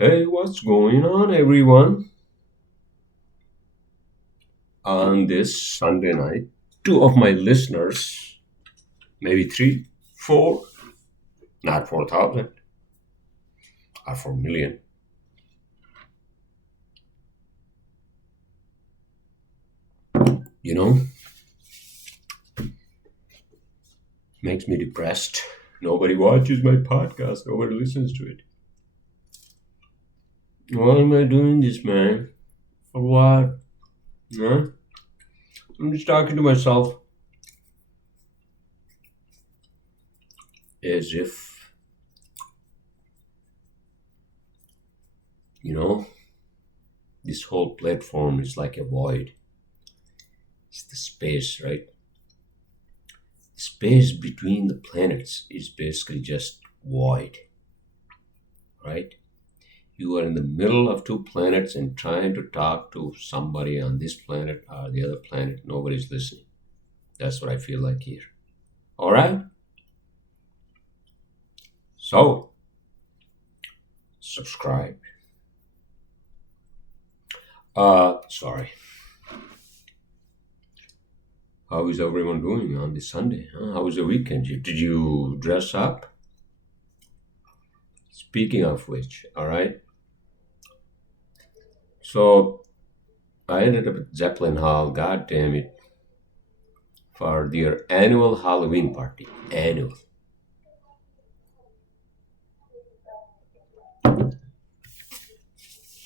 Hey, what's going on, everyone? On this Sunday night, two of my listeners, maybe three, four, not 4,000, or 4 million, you know, makes me depressed. Nobody watches my podcast, nobody listens to it. Why am I doing this, man? For what? Huh? I'm just talking to myself as if, you know, this whole platform is like a void. It's the space, right? Space between the planets is basically just void, right? You are in the middle of two planets and trying to talk to somebody on this planet or the other planet. Nobody's listening. That's what I feel like here. All right? So, subscribe. Sorry. How is everyone doing on this Sunday? Huh? How was the weekend? Did you dress up? Speaking of which, all right. So I ended up at Zeppelin Hall. God damn it, for their annual Halloween party. Annual.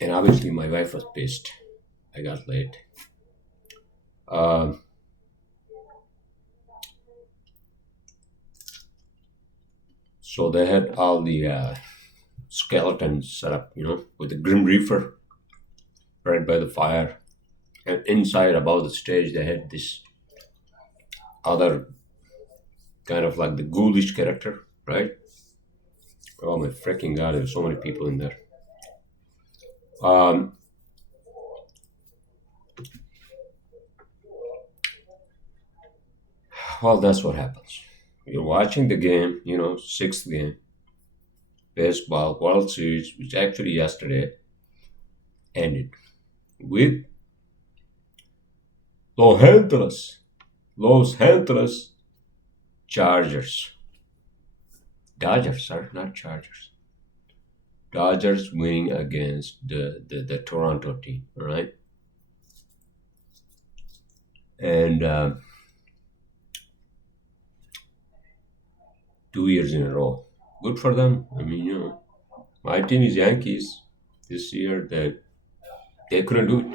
And obviously, my wife was pissed. I got late. Um, so they had all the skeletons set up, with the Grim Reaper right by the fire. And inside, above the stage, they had this other kind of like the ghoulish character, right? Oh my freaking god, there's so many people in there. Um, well, that's what happens. You're watching the game, sixth game, baseball, World Series, which actually yesterday ended with Los Angeles Chargers. Dodgers, sorry, not Chargers. Dodgers winning against the Toronto team, all right? And 2 years in a row. Good for them. I mean, my team is Yankees. This year, they couldn't do it.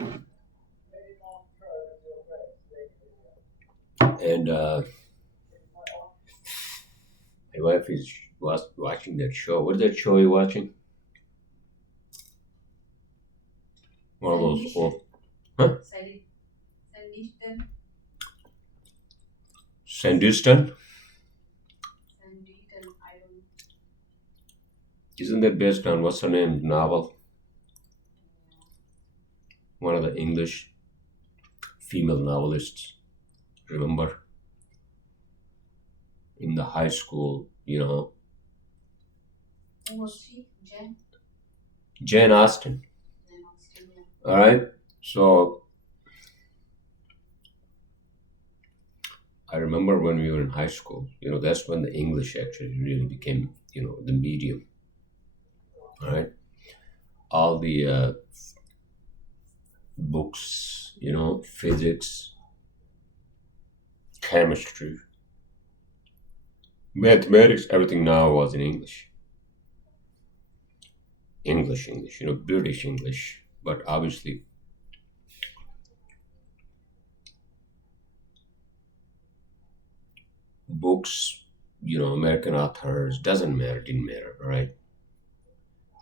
And my wife was watching that show. What is that show you're watching? One of those old, huh? Sanduston? Isn't that based on what's her name novel? One of the English female novelists. Remember, in the high school, Who was she? Jen? Jane Austen. Jen Austen, yeah. All right. So I remember when we were in high school. That's when the English actually really became, the medium. All right. All the books, physics, chemistry, mathematics, everything now was in English. English, British English. But obviously, books, American authors, doesn't matter, didn't matter, right?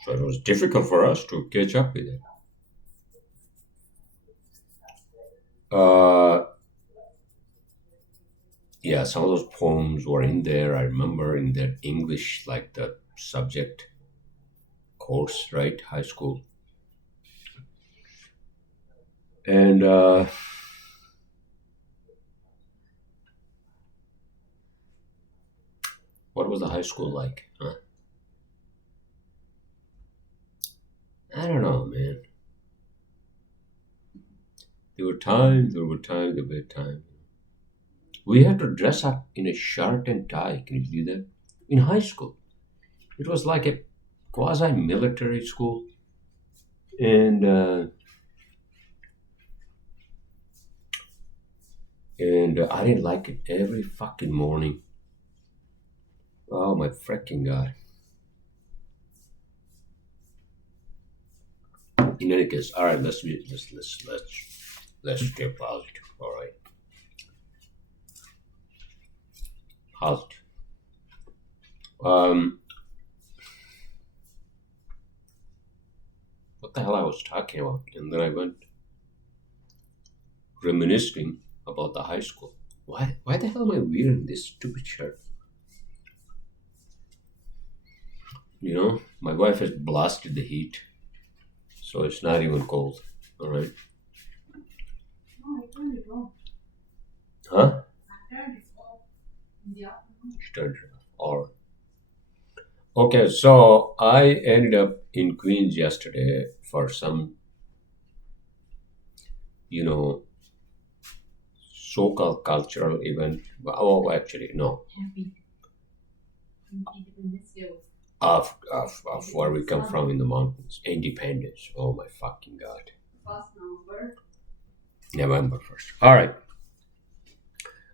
So it was difficult for us to catch up with it. Uh, yeah, some of those poems were in there. I remember in that English, like the subject course, right? High school. And what was the high school like? Huh? I don't know, man. There were bad times. We had to dress up in a shirt and tie. Can you believe that? In high school. It was like a quasi military school. And I didn't like it every fucking morning. Oh my freaking god! In any case, all right. Let's stay positive. All right, positive. Um, what the hell I was talking about, and then I went reminiscing about the high school. Why the hell am I wearing this stupid shirt? You know, my wife has blasted the heat, so it's not even cold. All right, No, I turned it off. huh? I turned it off in the afternoon. Stud. All right. Okay, so I ended up in Queens yesterday for some, you know, so-called cultural event. Oh, actually, no. Happy Independence Day. Of where we come from in the mountains. Independence. Oh my fucking god. First November. November 1st. All right.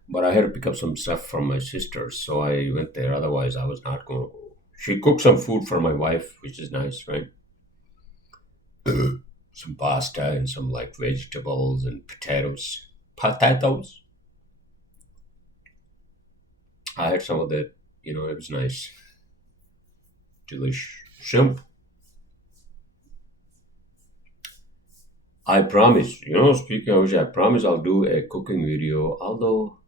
But I had to pick up some stuff from my sisters, so I went there. Otherwise, I was not going to go. She cooked some food for my wife, which is nice, right? Some pasta and some like vegetables and potatoes. Potatoes. I had some of that. It was nice. Delish. Shrimp. I promise, speaking of which, I promise I'll do a cooking video. Although,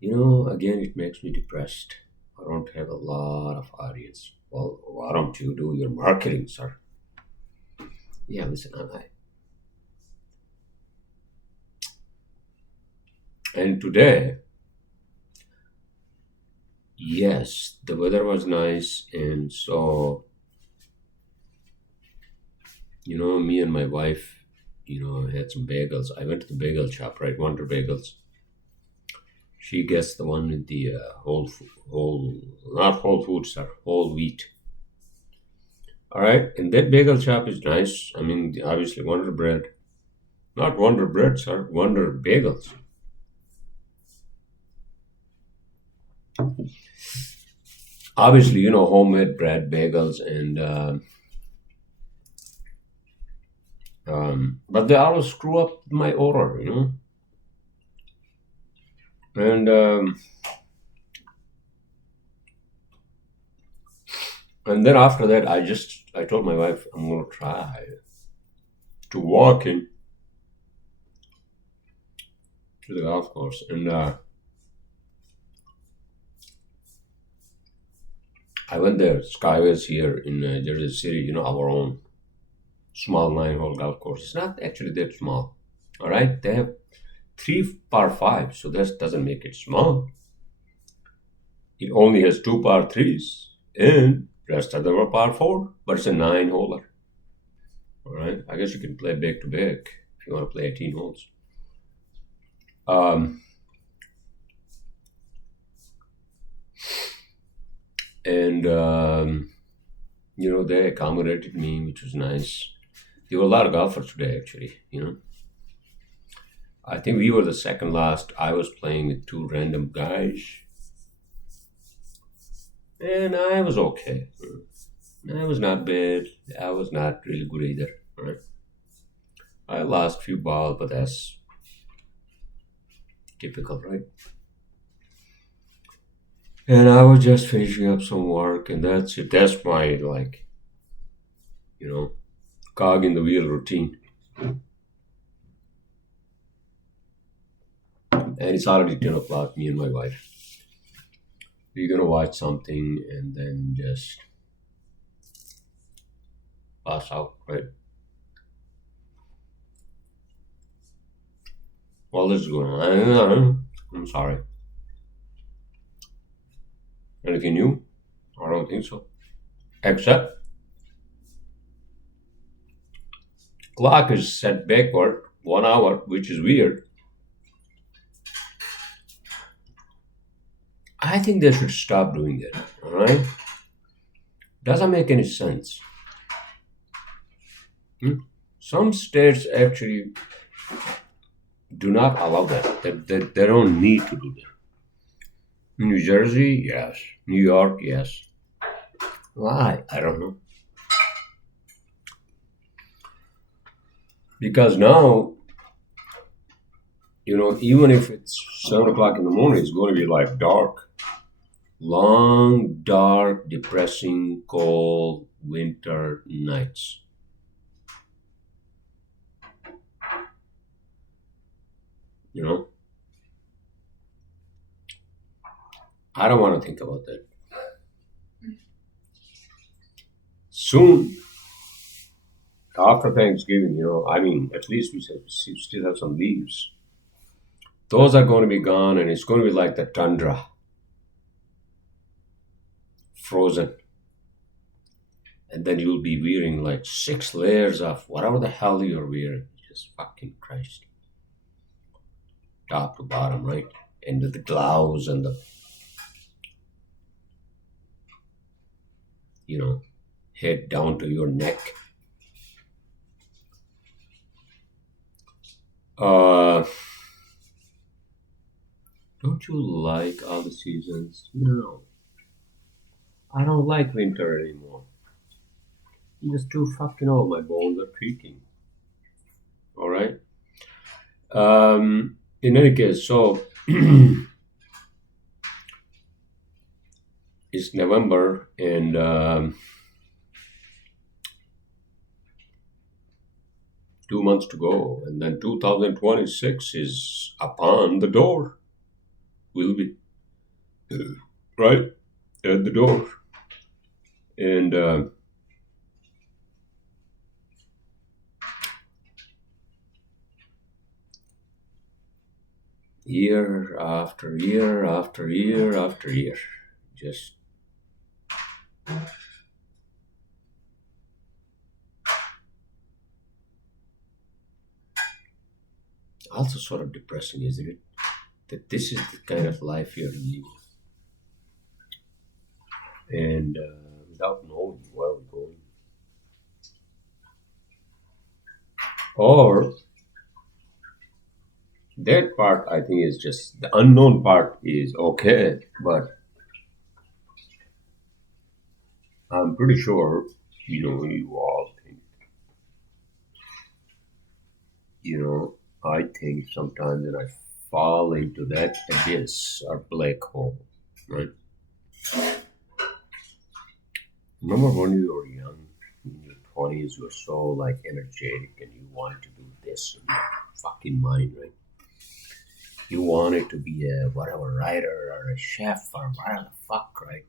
again, it makes me depressed. I don't have a lot of audience. Well, why don't you do your marketing, sir? Yeah, listen, and today, yes, the weather was nice, and so, me and my wife, had some bagels. I went to the bagel shop, right? Wonder Bagels. She gets the one with the not whole foods, sir, whole wheat. All right, and that bagel shop is nice. I mean, obviously, Wonder Bread. Not Wonder Bread, sir, Wonder Bagels. Obviously, homemade bread, bagels, and but they always screw up my order, and then after that, I told my wife I'm gonna try to walk in to the golf course, and I went there. Skyways here in Jersey City, our own small 9-hole golf course. It's not actually that small. All right, they have 3 par 5, so that doesn't make it small. It only has 2 par 3s, and rest of them are par 4, but it's a 9-holer. All right, I guess you can play back to back if you want to play 18 holes. And they accommodated me, which was nice. There were a lot of golfers today, actually. I think we were the second last. I was playing with 2 random guys, and I was okay. I was not bad. I was not really good either. Right? I lost a few balls, but that's typical, right? And I was just finishing up some work, and that's it. That's my cog in the wheel routine. And it's already 10 o'clock, me and my wife. We're going to watch something and then just pass out, right? Well, this is going on. I'm sorry. Anything new? I don't think so. Except clock is set backward 1 hour, which is weird. I think they should stop doing that. All right, doesn't make any sense. Some states actually do not allow that. They don't need to do that. New Jersey, yes. New York, yes. Why? I don't know. Because now, even if it's 7 o'clock in the morning, it's going to be like dark. Long, dark, depressing, cold winter nights. You know? I don't want to think about that. Soon, after Thanksgiving, I mean, at least we still have some leaves. Those are going to be gone, and it's going to be like the tundra, frozen. And then you'll be wearing like 6 layers of whatever the hell you're wearing. Just fucking Christ. Top to bottom, right? And with the gloves and the, head down to your neck. Don't you like all the seasons? No. I don't like winter anymore. I'm just too fucking old. My bones are creaking. All right. In any case, so it's November, and 2 months to go, and then 2026 is upon the door. Will be right at the door, and year after year after year after year, just also sort of depressing, isn't it? That this is the kind of life you're living, and without knowing where we're going, or that part, I think, is just the unknown part is okay, but I'm pretty sure, you all think, I think sometimes that I fall into that abyss or black hole, right? Remember when you were young, in your 20s, you were so like energetic and you wanted to do this in your fucking mind, right? You wanted to be a whatever writer or a chef or whatever the fuck, right?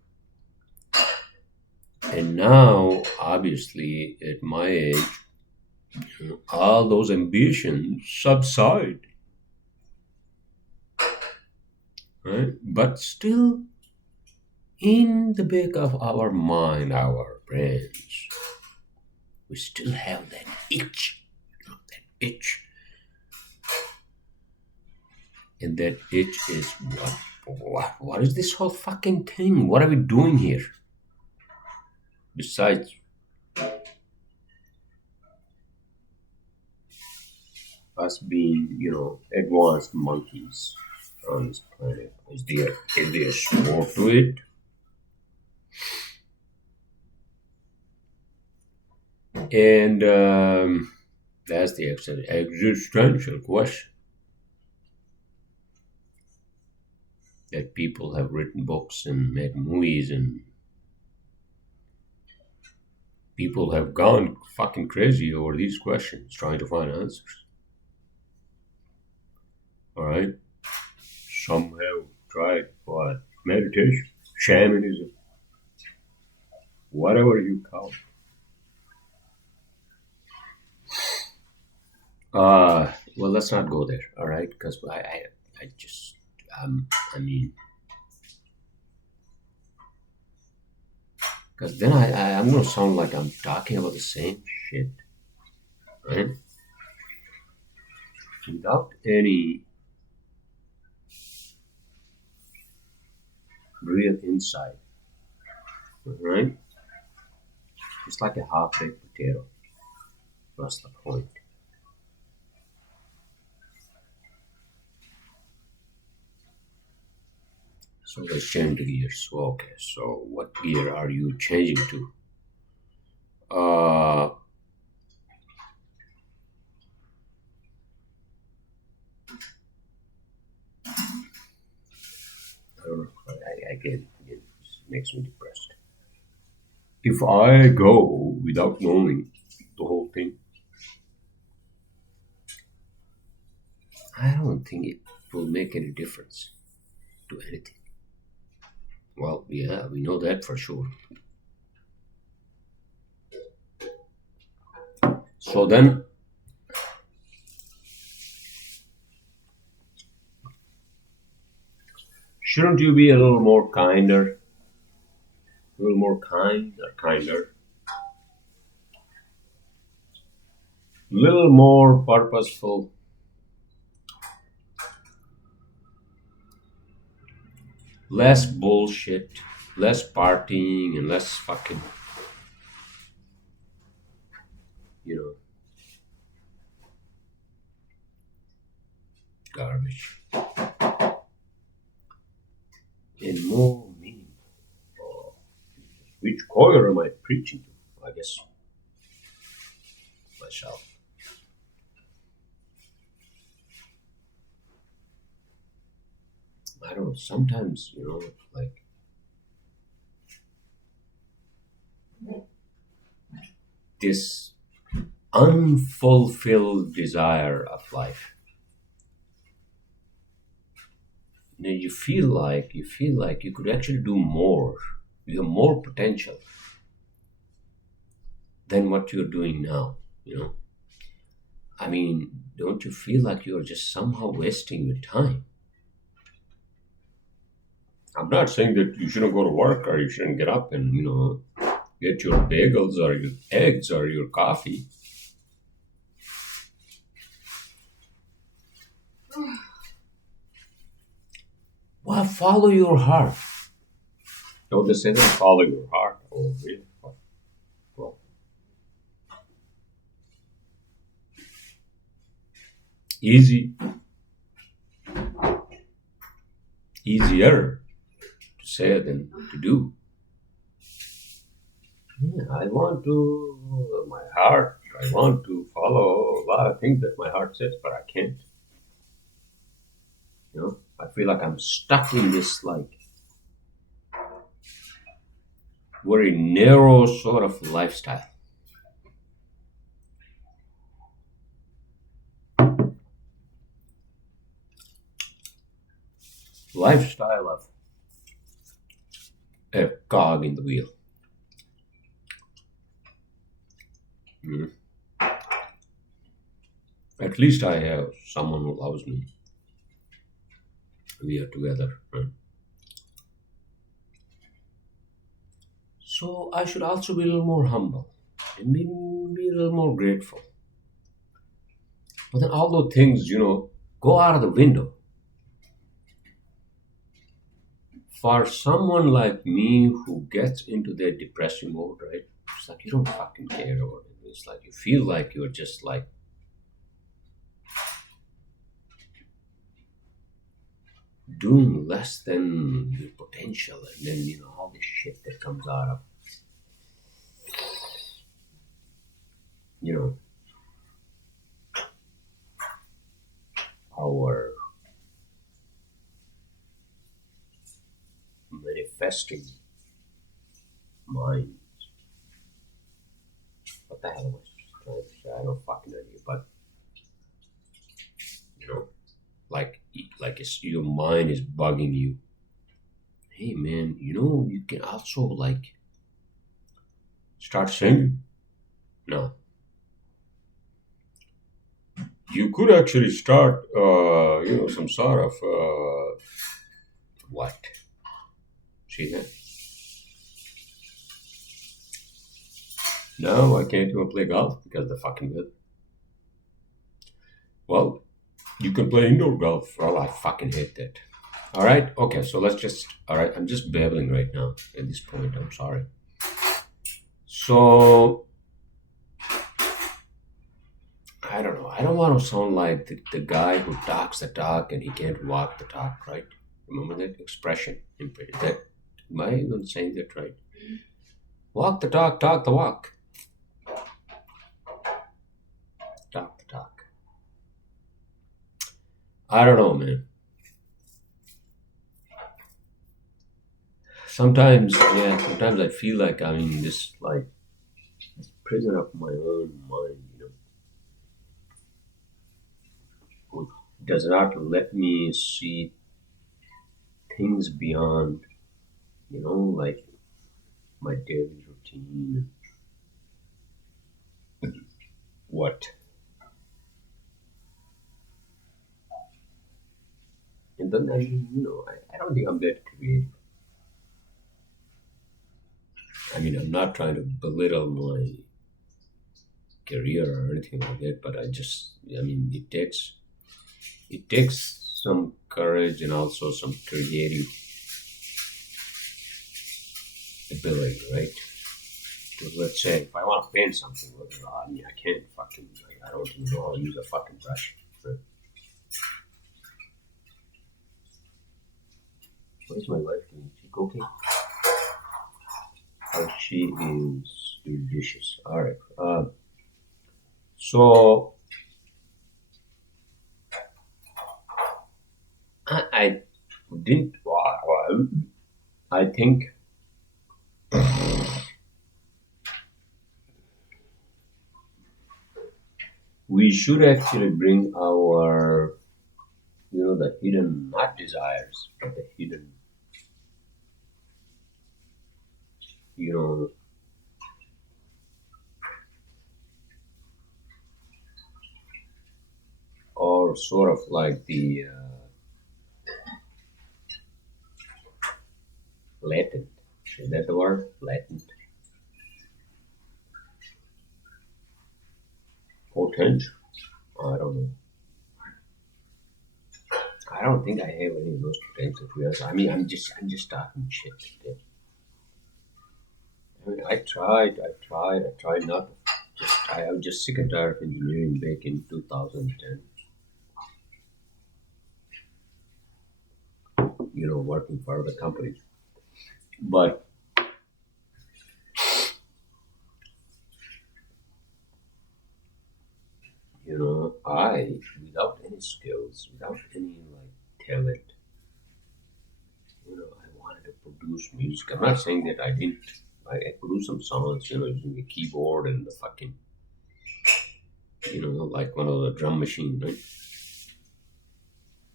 And now, obviously, at my age, all those ambitions subside, right? But still, in the back of our mind, our brains, we still have that itch, that itch. And that itch is what is this whole fucking thing? What are we doing here? Besides us being, advanced monkeys on this planet, is there more to it? And that's the existential question that people have written books and made movies, and people have gone fucking crazy over these questions trying to find answers. All right? Some have tried what? Meditation, shamanism, whatever you call it. Well, let's not go there, all right? Because I just, I mean, because then I'm going to sound like I'm talking about the same shit, right? Without any real insight, right? It's like a half-baked potato. What's the point? So let's change the gears. Okay, so what gear are you changing to? Uh, I don't know. I again, it makes me depressed. If I go without knowing the whole thing, I don't think it will make any difference to anything. Well, yeah, we know that for sure. So then, shouldn't you be a little more kinder, a little more kind or kinder, a little more purposeful, less bullshit, less partying, and less fucking, you know, garbage, and more meaningful? Oh, which choir am I preaching to? I guess myself. I don't know. Sometimes, like this unfulfilled desire of life. Then you feel like you could actually do more. You have more potential than what you're doing now. I mean, don't you feel like you're just somehow wasting your time? I'm not saying that you shouldn't go to work or you shouldn't get up and get your bagels or your eggs or your coffee. Well, follow your heart. Don't they say that? Follow your heart. Oh, really? Well, easier to say than to do. Yeah, I want to, my heart, I want to follow a lot of things that my heart says, but I can't. I feel like I'm stuck in this, like, very narrow sort of lifestyle. Lifestyle of a cog in the wheel. Mhm. At least I have someone who loves me. We are together, right? So I should also be a little more humble and be a little more grateful. But then all those things, go out of the window. For someone like me who gets into their depressive mode, right? It's like you don't fucking care about it. It's like you feel like you're just like doing less than your potential, and then all this shit that comes out of you know our manifesting mind. What the hell am I trying to say? I don't fucking idea, but you know, like your mind is bugging you. Hey man, you can also like start singing. No, you could actually start, some sort of what? See that? No, I can't even play golf because of the fucking weather. Well, you can play indoor golf. Well, I fucking hate that. All right. Okay. So let's just. All right. I'm just babbling right now at this point. I'm sorry. So I don't know. I don't want to sound like the guy who talks the talk and he can't walk the talk, right? Remember that expression? That am I even saying that right? Walk the talk the walk. Talk the talk. I don't know, man. Sometimes, yeah, sometimes I feel like I'm in this like prison of my own mind, which does not let me see things beyond, like my daily routine. What? And then I don't think I'm that creative. I mean, I'm not trying to belittle my career or anything like that, but I mean, it takes some courage and also some creative ability, right? To, let's say, if I want to paint something, well, I mean, I can't fucking, I don't even know how to use a fucking brush. Right? What is my wife doing? She cooking? Or she is doing dishes. All right. So I didn't. Well, I think we should actually bring our, the hidden, not desires, but the hidden, you know, or sort of like the latent. Is that the word? Latent potential. I don't know. I don't think I have any of those potentials. To be honest. I mean, I'm just talking shit. Okay? I mean, I tried not. I was just sick and tired of engineering back in 2010. Working for other companies. But I, without any skills, without any like talent, I wanted to produce music. I'm not saying that I didn't. I produced some songs, using the keyboard and the fucking, like one of the drum machine, right?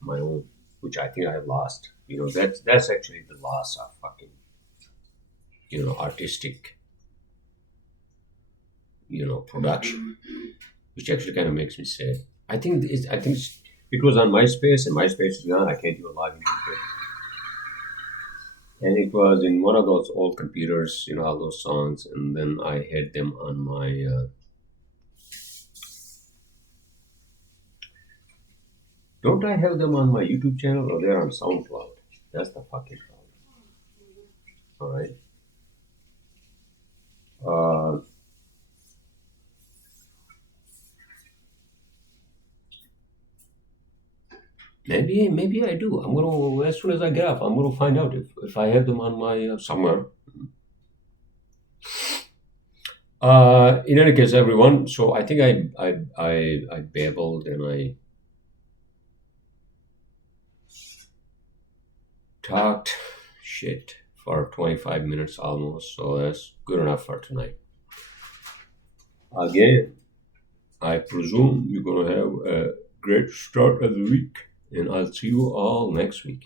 My own, which I think I lost. That's actually the loss of fucking, artistic, production, which actually kind of makes me sad. I think it was on MySpace, and MySpace is gone. I can't even log into it. And it was in one of those old computers, all those songs, and then I had them on my. Don't I have them on my YouTube channel or they're on SoundCloud? That's the fucking problem. All right. Maybe I do. I'm gonna, as soon as I get off, I'm gonna find out if I have them on my somewhere. In any case, everyone. So I think I babbled and I talked shit for 25 minutes almost. So that's good enough for tonight. Again, I presume you're gonna have a great start of the week, and I'll see you all next week.